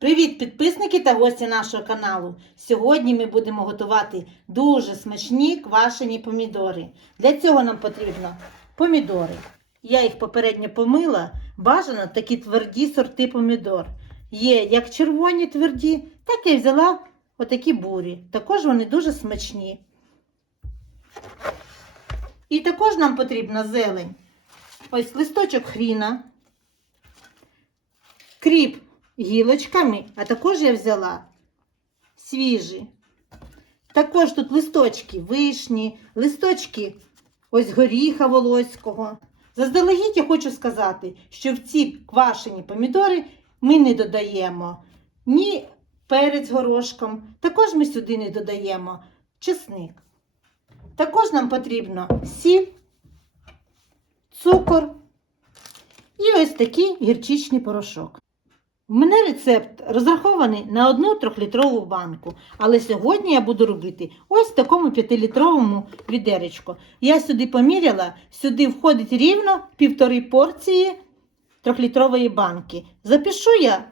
Привіт, підписники та гості нашого каналу! Сьогодні ми будемо готувати дуже смачні квашені помідори. Для цього нам потрібно помідори. Я їх попередньо помила. Бажано такі тверді сорти помідор. Є як червоні тверді, так і взяла отакі бурі. Також вони дуже смачні. І також нам потрібна зелень. Ось листочок хріна, кріп гілочками, а також я взяла свіжі. Також тут листочки вишні, листочки ось горіха волоського. Заздалегідь я хочу сказати, що в ці квашені помідори ми не додаємо ні перець горошком, також ми сюди не додаємо чесник. Також нам потрібно сіль, цукор і ось такий гірчичний порошок. У мене рецепт розрахований на одну трьохлітрову банку, але сьогодні я буду робити ось в такому 5-літровому відеречку. Я сюди поміряла, сюди входить рівно півтори порції трьохлітрової банки. Запишу я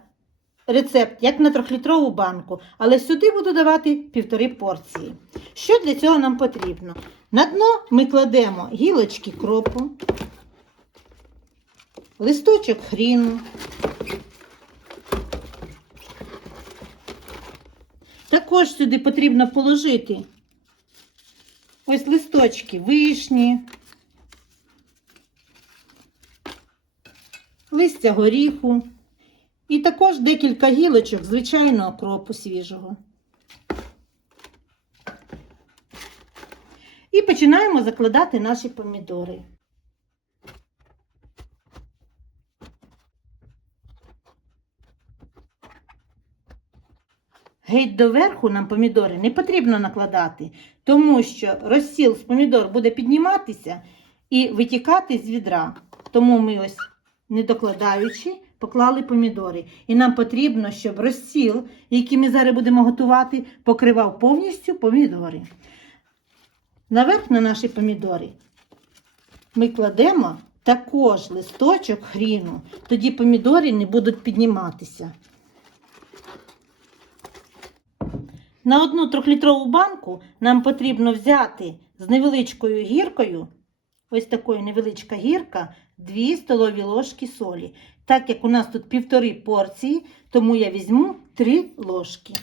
рецепт як на трьохлітрову банку, але сюди буду давати півтори порції. Що для цього нам потрібно? На дно ми кладемо гілочки кропу, листочок хріну. Також сюди потрібно положити ось листочки вишні, листя горіху і також декілька гілочок звичайного кропу свіжого. І починаємо закладати наші помідори. Геть доверху нам помідори не потрібно накладати, тому що розсіл з помідор буде підніматися і витікати з відра. Тому ми ось, не докладаючи, поклали помідори. І нам потрібно, щоб розсіл, який ми зараз будемо готувати, покривав повністю помідори. Наверх на наші помідори ми кладемо також листочок хріну, тоді помідори не будуть підніматися. На одну трьохлітрову банку нам потрібно взяти з невеличкою гіркою, ось такою невеличка гірка, 2 столові ложки солі. Так як у нас тут півтори порції, тому я візьму 3 ложки.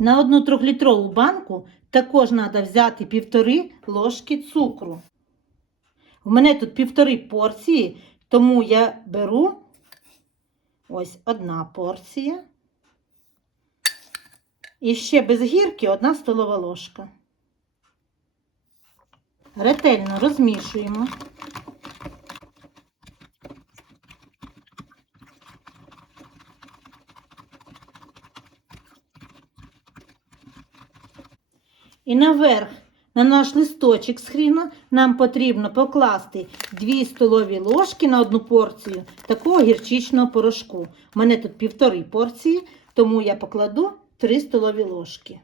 На одну трьохлітрову банку також треба взяти півтори ложки цукру. У мене тут півтори порції, тому я беру ось одна порція. І ще без гірки одна столова ложка. Ретельно розмішуємо. І наверх на наш листочок з хріна нам потрібно покласти 2 столові ложки на одну порцію такого гірчичного порошку. У мене тут півтори порції, тому я покладу 3 столові ложки.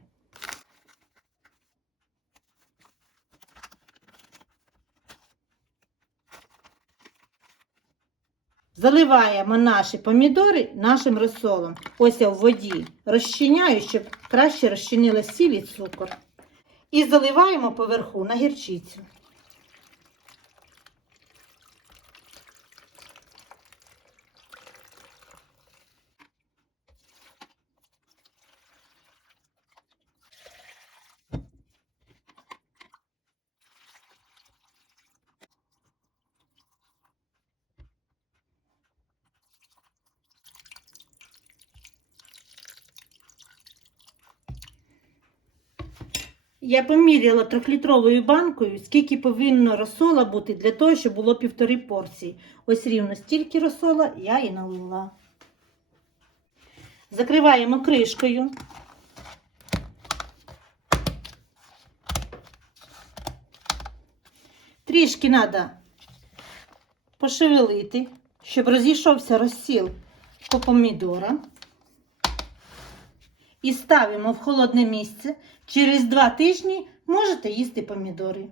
Заливаємо наші помідори нашим розсолом. Ось я в воді розчиняю, щоб краще розчинила сіль і цукор. І заливаємо поверху на гірчицю. Я поміряла трьохлітровою банкою, скільки повинно розсола бути для того, щоб було півтори порції. Ось рівно стільки розсола я і налила. Закриваємо кришкою. Трішки треба пошевелити, щоб розійшовся розсіл по помідорам. І ставимо в холодне місце. Через два тижні можете їсти помідори.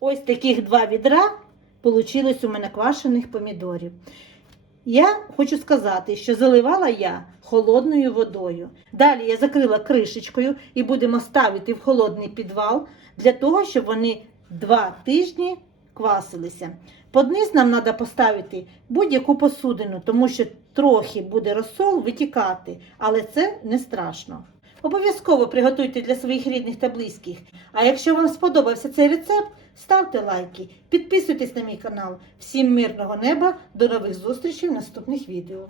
Ось таких два відра получилось у мене квашених помідорів. Я хочу сказати, що заливала я холодною водою. Далі я закрила кришечкою і будемо ставити в холодний підвал для того, щоб вони два тижні квасилися. Под низ нам треба поставити будь-яку посудину, тому що трохи буде розсол витікати, але це не страшно. Обов'язково приготуйте для своїх рідних та близьких. А якщо вам сподобався цей рецепт, ставте лайки, підписуйтесь на мій канал. Всім мирного неба, до нових зустрічей в наступних відео.